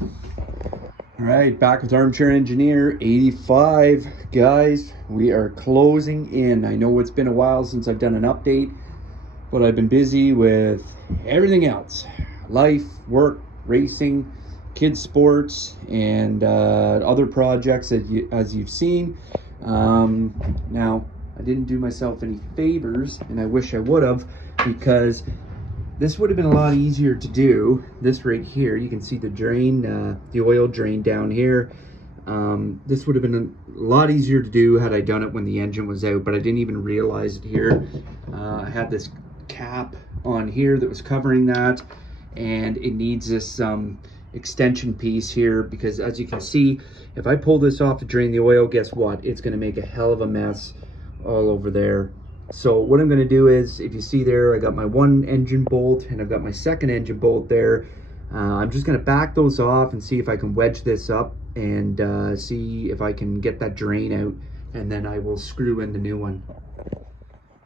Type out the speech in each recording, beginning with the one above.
All right, back with Armchair Engineer 85. Guys, we are closing in. I know it's been a while since I've done an update, but I've been busy with everything else. Life, work, racing, kids sports, and other projects as you've seen. Now, I didn't do myself any favors, and I wish I would have, because this would have been a lot easier to do. This right here, you can see the drain, the oil drain down here. This would have been a lot easier to do had I done it when the engine was out, but I didn't even realize it here. I had this cap on here that was covering that, and it needs this extension piece here, because as you can see, if I pull this off to drain the oil, guess what? It's going to make a hell of a mess all over there. So what I'm going to do is, if you see there, I got my one engine bolt and I've got my second engine bolt there. I'm just going to back those off and see if I can wedge this up and see if I can get that drain out, and then I will screw in the new one.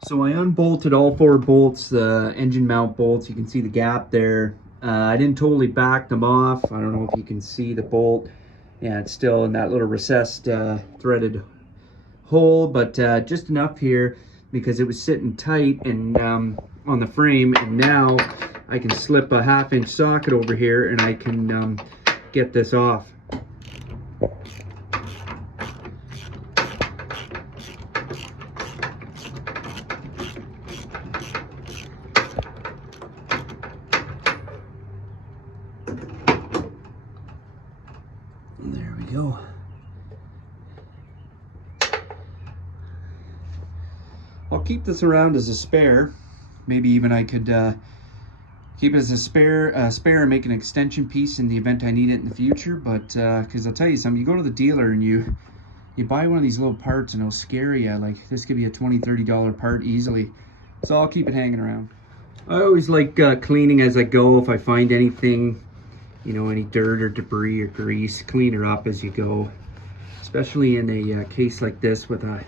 So I unbolted all four bolts, the engine mount bolts. You can see the gap there. I didn't totally back them off. I don't know if you can see the bolt. Yeah, it's still in that little recessed threaded hole, but just enough here, because it was sitting tight and on the frame, and now I can slip a 1/2-inch socket over here and I can get this off. There we go. I'll keep this around as a spare. Maybe even I could keep it as a spare and make an extension piece in the event I need it in the future. But because I'll tell you something, you go to the dealer and you buy one of these little parts and it'll scare you. Like, this could be a $20–30 part easily. So I'll keep it hanging around. I always like cleaning as I go. If I find anything, you know, any dirt or debris or grease, clean her up as you go. Especially in a case like this with a,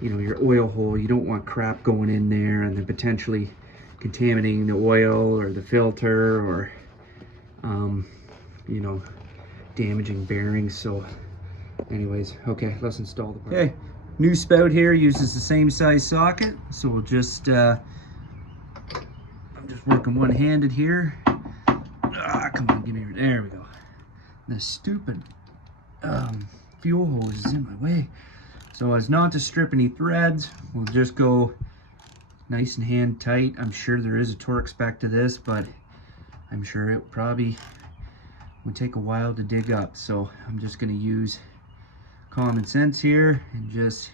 you know, your oil hole. You don't want crap going in there and then potentially contaminating the oil or the filter, or you know, damaging bearings. So anyways, okay, let's install the part. Okay, new spout here uses the same size socket, so we'll just I'm just working one-handed here. Come on, give me, there we go. The stupid fuel hose is in my way. So as not to strip any threads, we'll just go nice and hand tight. I'm sure there is a torque spec to this, but I'm sure it probably would take a while to dig up. So I'm just going to use common sense here and just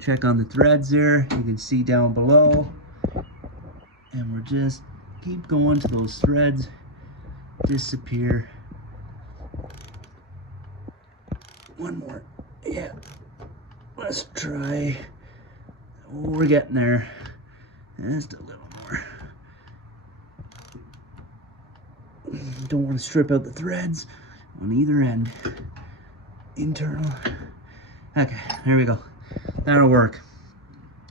check on the threads there. You can see down below, and we're just keep going till those threads disappear. One more, yeah. Let's try. Oh, we're getting there. Just a little more. Don't want to strip out the threads on either end. Internal. Okay, there we go. That'll work.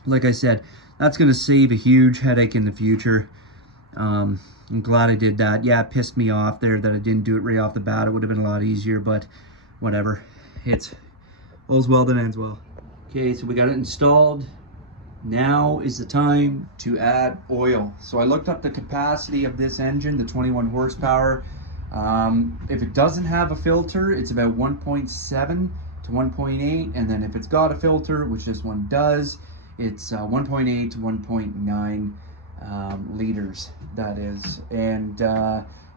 Like I said, that's going to save a huge headache in the future. I'm glad I did that. Yeah, it pissed me off there that I didn't do it right off the bat. It would have been a lot easier, but whatever. It's all's well that ends well. Okay, so we got it installed. Now is the time to add oil. So I looked up the capacity of this engine, the 21 horsepower. If it doesn't have a filter, it's about 1.7 to 1.8, and then if it's got a filter, which this one does, it's 1.8 to 1.9 liters, that is. And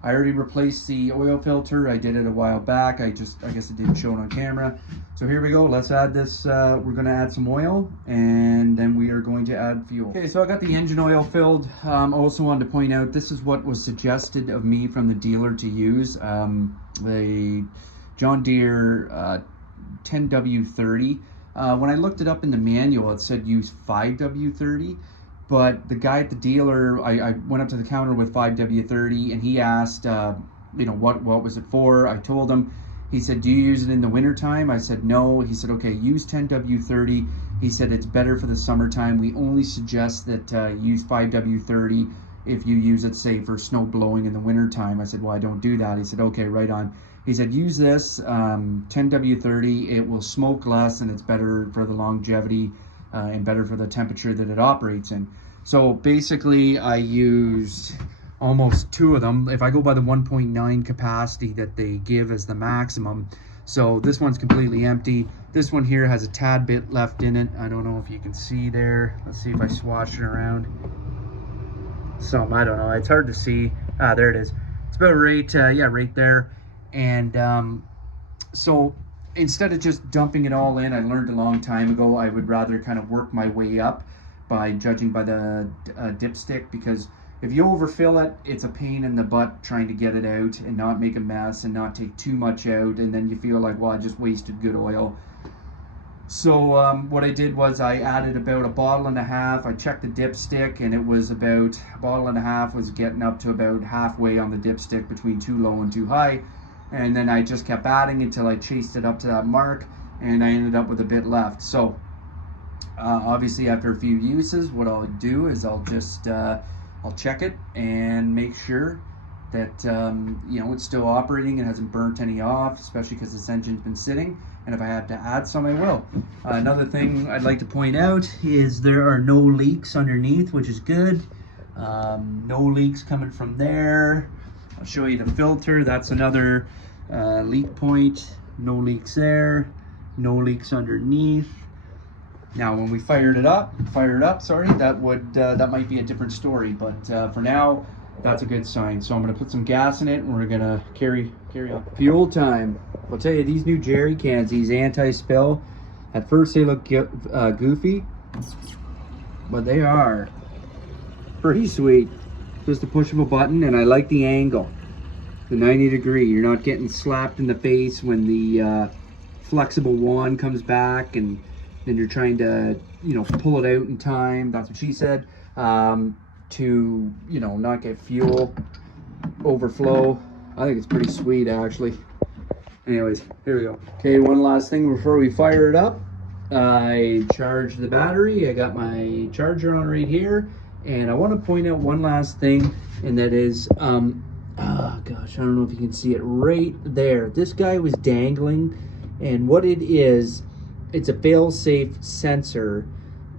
I already replaced the oil filter. I did it a while back. I guess it didn't show it on camera. So here we go. Let's add this. We're going to add some oil, and then we are going to add fuel. Okay, so I got the engine oil filled. Also wanted to point out, this is what was suggested of me from the dealer to use. The John Deere 10W30. When I looked it up in the manual, it said use 5W30. But the guy at the dealer, I went up to the counter with 5W30, and he asked, you know, what was it for? I told him. He said, do you use it in the winter time? I said, no. He said, okay, use 10W30. He said, it's better for the summertime. We only suggest that use 5W30 if you use it, say, for snow blowing in the winter time. I said, well, I don't do that. He said, okay, right on. He said, use this 10W30. It will smoke less, and it's better for the longevity and better for the temperature that it operates in. So basically, I used almost 2 of them. If I go by the 1.9 capacity that they give as the maximum, so this one's completely empty. This one here has a tad bit left in it. I don't know if you can see there. Let's see if I swatch it around. Some, I don't know, it's hard to see. There it is. It's about right, yeah, right there. And so instead of just dumping it all in, I learned a long time ago, I would rather kind of work my way up by judging by the dipstick, because if you overfill it, it's a pain in the butt trying to get it out and not make a mess and not take too much out, and then you feel like, well, I just wasted good oil. So what I did was I added about 1.5 bottles. I checked the dipstick, and it was about 1.5 bottles was getting up to about halfway on the dipstick, between too low and too high. And then I just kept adding until I chased it up to that mark, and I ended up with a bit left. So obviously after a few uses, what I'll do is I'll just I'll check it and make sure that you know, it's still operating and hasn't burnt any off, especially because this engine's been sitting. And if I have to add some, I will. Another thing I'd like to point out is there are no leaks underneath, which is good. No leaks coming from there. I'll show you the filter. That's another leak point. No leaks there. No leaks underneath. Now, when we fire it up, sorry, that might be a different story. But for now, that's a good sign. So I'm gonna put some gas in it, and we're gonna carry on. Fuel time. I'll tell you, these new jerry cans, these anti-spill, at first they look goofy, but they are pretty sweet. Just a push of a button, and I like the angle, the 90-degree. You're not getting slapped in the face when the flexible wand comes back, and then you're trying to, you know, pull it out in time. That's what she said. To, you know, not get fuel overflow. I think it's pretty sweet, actually. Anyways, here we go. Okay, one last thing before we fire it up. I charged the battery. I got my charger on right here, and I want to point out one last thing, and that is oh gosh, I don't know if you can see it right there. This guy was dangling, and what it is, it's a fail-safe sensor,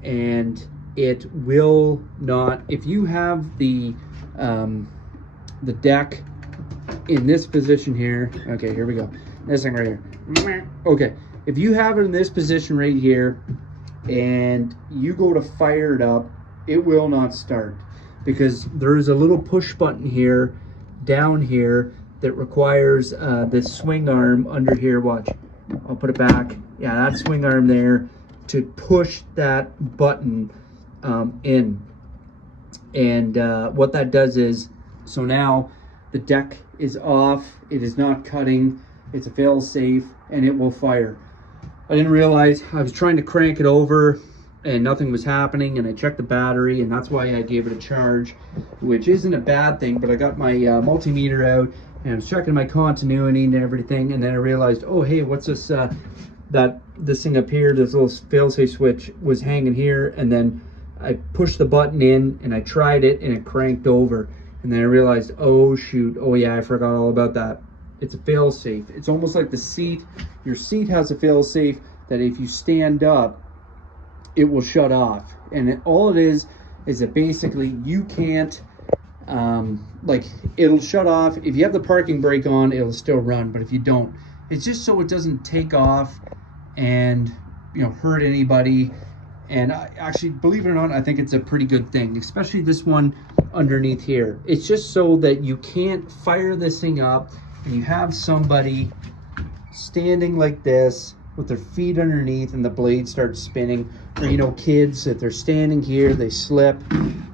and it will not, if you have the deck in this position here. Okay, here we go. This thing right here. Okay, if you have it in this position right here and you go to fire it up, it will not start, because there's a little push button here, down here, that requires this swing arm under here. Watch, I'll put it back. Yeah, that swing arm there to push that button in. And what that does is, so now the deck is off, it is not cutting, it's a fail safe, and it will fire. I didn't realize, I was trying to crank it over and nothing was happening, and I checked the battery, and that's why I gave it a charge, which isn't a bad thing. But I got my multimeter out, and I was checking my continuity and everything, and then I realized, oh hey, what's this, this thing up here, this little fail-safe switch was hanging here, and then I pushed the button in and I tried it and it cranked over, and then I realized, oh shoot, oh yeah, I forgot all about that. It's a fail-safe. It's almost like the seat, your seat has a fail-safe that if you stand up, it will shut off. And all it is that basically you can't, like, it'll shut off. If you have the parking brake on, it'll still run, but if you don't, it's just so it doesn't take off and, you know, hurt anybody. And actually, believe it or not, I think it's a pretty good thing, especially this one underneath here. It's just so that you can't fire this thing up and you have somebody standing like this with their feet underneath and the blade starts spinning. Or, you know, kids, if they're standing here, they slip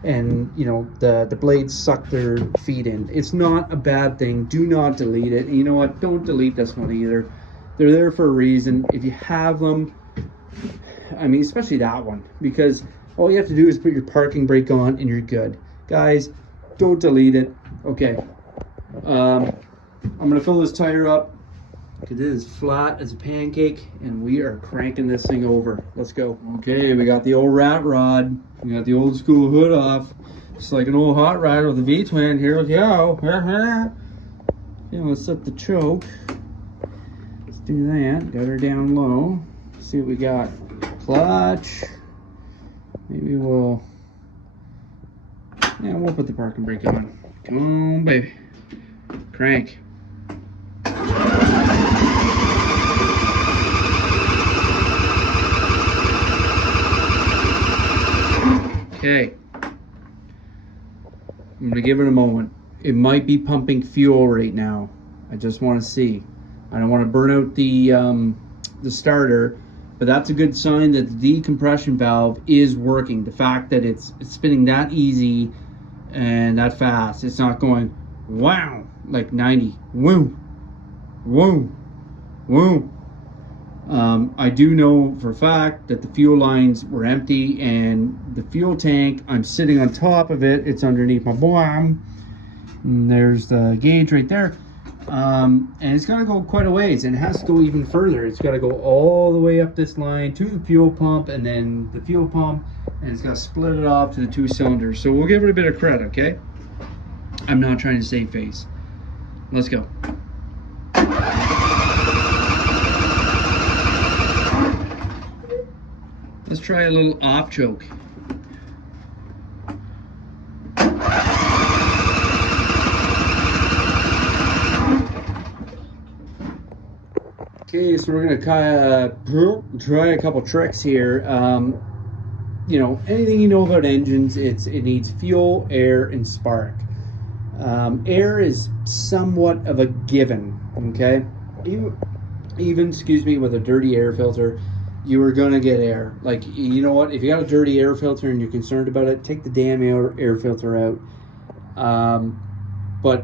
and, you know, the blades suck their feet in. It's not a bad thing. Do not delete it. And you know what? Don't delete this one either. They're there for a reason. If you have them, I mean, especially that one, because all you have to do is put your parking brake on and you're good. Guys, don't delete it. Okay. I'm going to fill this tire up It is flat as a pancake, and we are cranking this thing over. Let's go. Okay, we got the old rat rod. We got the old school hood off. Just like an old hot rod with a V-twin. Here we go. Yeah, let's set the choke. Let's do that. Got her down low. Let's see what we got. Clutch. Maybe we'll put the parking brake on. Come on, baby. Crank. Okay. I'm gonna give it a moment. It might be pumping fuel right now. I just want to see. I don't want to burn out the starter, but that's a good sign that the decompression valve is working. The fact that it's spinning that easy and that fast. It's not going wow like 90. Woo, woo, woo. I do know for a fact that the fuel lines were empty, and the fuel tank, I'm sitting on top of it. It's underneath my bomb. And there's the gauge right there. And it's got to go quite a ways, and it has to go even further. It's got to go all the way up this line to the fuel pump, and then the fuel pump, and it's got to split it off to the 2 cylinders. So we'll give it a bit of credit, okay? I'm not trying to save face. Let's go. Let's try a little off choke. Okay, so we're gonna try a couple tricks here. You know, anything you know about engines, it needs fuel, air, and spark. Air is somewhat of a given, okay? Even excuse me, with a dirty air filter, you are gonna get air. Like, you know what? If you got a dirty air filter and you're concerned about it, take the damn air filter out. But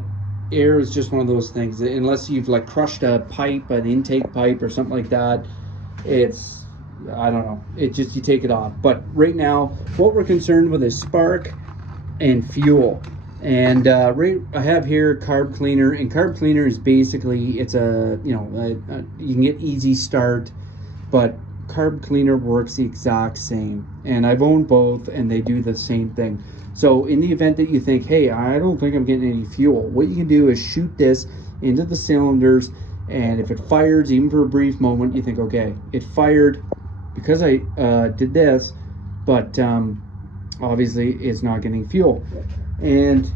air is just one of those things. Unless you've like crushed a pipe, an intake pipe or something like that, it's, I don't know. It just, you take it off. But right now, what we're concerned with is spark and fuel. And right, I have here carb cleaner, and carb cleaner is basically, it's a, you know, you can get easy start, but carb cleaner works the exact same, and I've owned both, and they do the same thing. So in the event that you think, hey, I don't think I'm getting any fuel, what you can do is shoot this into the cylinders, and if it fires even for a brief moment, you think, okay, it fired because I did this, but obviously it's not getting fuel. And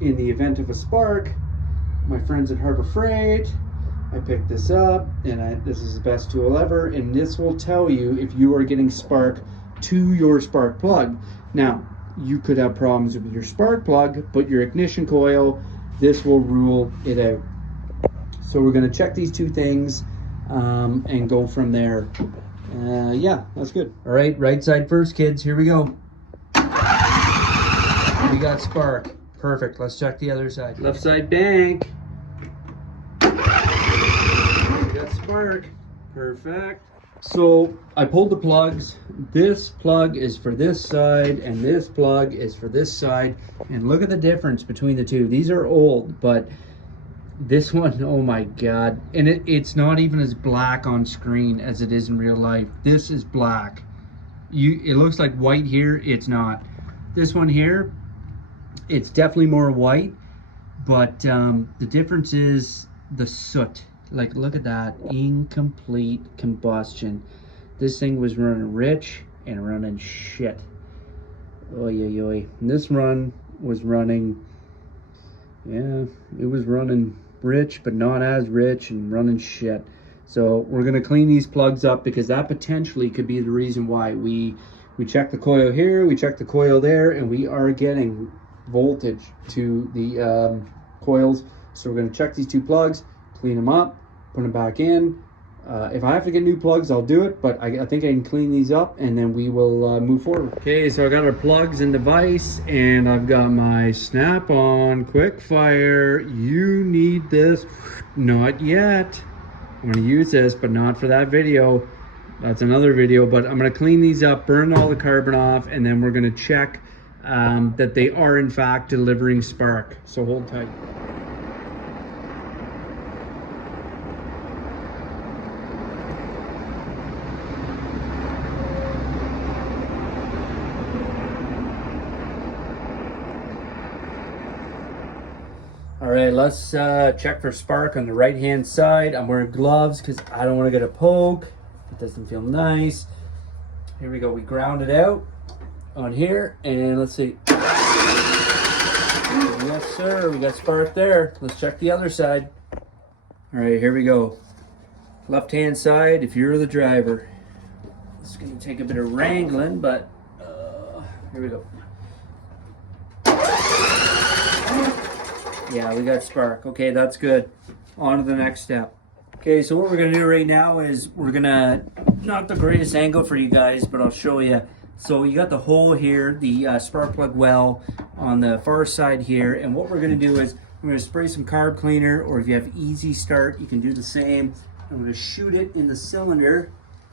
in the event of a spark, my friends at Harbor Freight, I picked this up, and this is the best tool ever, and this will tell you if you are getting spark to your spark plug. Now, you could have problems with your spark plug, but your ignition coil, this will rule it out. So we're going to check these two things and go from there. Yeah, that's good. All right, right side first, kids. Here we go. We got spark. Perfect. Let's check the other side. Left side bank. Spark. Perfect. So I pulled the plugs. This plug is for this side, and this plug is for this side. And look at the difference between the two. These are old, but this one, oh my god. And it's not even as black on screen as it is in real life. This is black. It looks like white here. It's not. This one here, it's definitely more white, but the difference is the soot. Like, look at that, incomplete combustion. This thing was running rich and running shit. Oy, oy, oy. And this run was running, yeah, it was running rich, but not as rich, and running shit. So we're gonna clean these plugs up, because that potentially could be the reason why. We check the coil here, we check the coil there, and we are getting voltage to the coils. So we're gonna check these two plugs, clean them up, put them back in. If I have to get new plugs, I'll do it, but I think I can clean these up, and then we will move forward. Okay, so I got our plugs in the vise, and I've got my snap-on quick fire. You need this. Not yet. I'm gonna use this, but not for that video. That's another video, but I'm gonna clean these up, burn all the carbon off, and then we're gonna check that they are in fact delivering spark. So hold tight. right, let's check for spark on the right hand side. I'm wearing gloves because I don't want to get a poke. It doesn't feel nice. Here we go. We ground it out on here, and let's see. Yes, sir. We got spark there. Let's check the other side. All right, here we go. Left hand side, if you're the driver. It's going to take a bit of wrangling, but here we go. Yeah, we got spark. Okay, that's good. On to the next step. Okay, so what we're gonna do right now is we're gonna, not the greatest angle for you guys, but I'll show you. So you got the hole here, the spark plug well on the far side here, and what we're gonna do is we're gonna spray some carb cleaner, or if you have easy start, you can do the same. I'm gonna shoot it in the cylinder.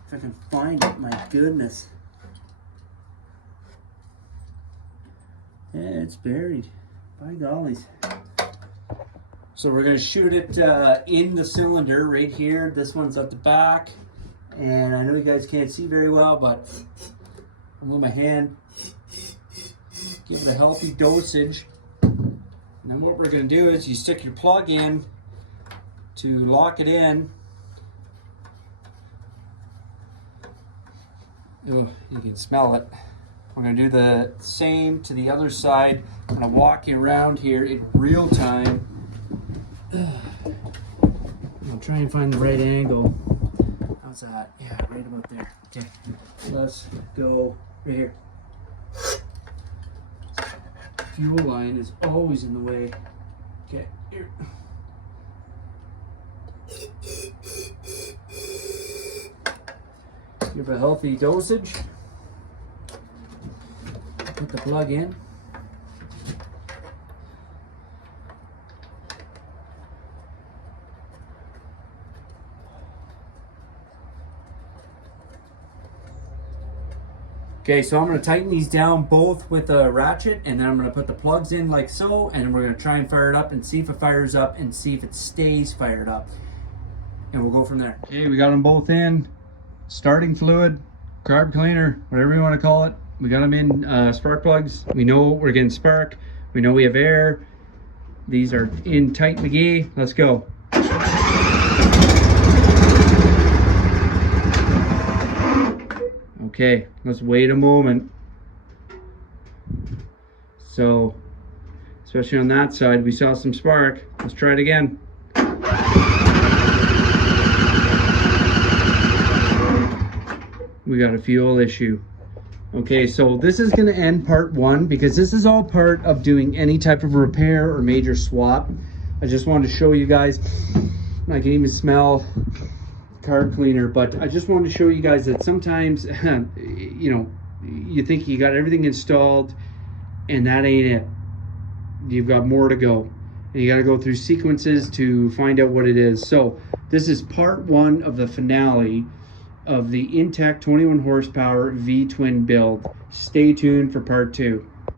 If I can find it, my goodness. Yeah, it's buried. By gollies. So we're going to shoot it in the cylinder right here. This one's at the back. And I know you guys can't see very well, but I'll move my hand. Give it a healthy dosage. And then what we're going to do is you stick your plug in to lock it in. Ooh, you can smell it. We're going to do the same to the other side. I'm going to walk you around here in real time. I'll try and find the right angle. How's that? Yeah, right about there. Okay, let's go right here. Fuel line is always in the way. Okay, here. Give a healthy dosage. Put the plug in. Okay, so I'm going to tighten these down both with a ratchet, and then I'm going to put the plugs in like so, and we're going to try and fire it up and see if it fires up and see if it stays fired up. And we'll go from there. Okay, we got them both in. Starting fluid, carb cleaner, whatever you want to call it. We got them in spark plugs. We know we're getting spark. We know we have air. These are in tight McGee. Let's go. Okay, let's wait a moment. So, especially on that side, we saw some spark. Let's try it again. We got a fuel issue. Okay, so this is gonna end part one because this is all part of doing any type of repair or major swap. I just wanted to show you guys, I can even smell carb cleaner, but I just wanted to show you guys that sometimes, you know, you think you got everything installed and that ain't it. You've got more to go. And you gotta go through sequences to find out what it is. So this is part one of the finale of the Intek 21 horsepower V-twin build. Stay tuned for part two.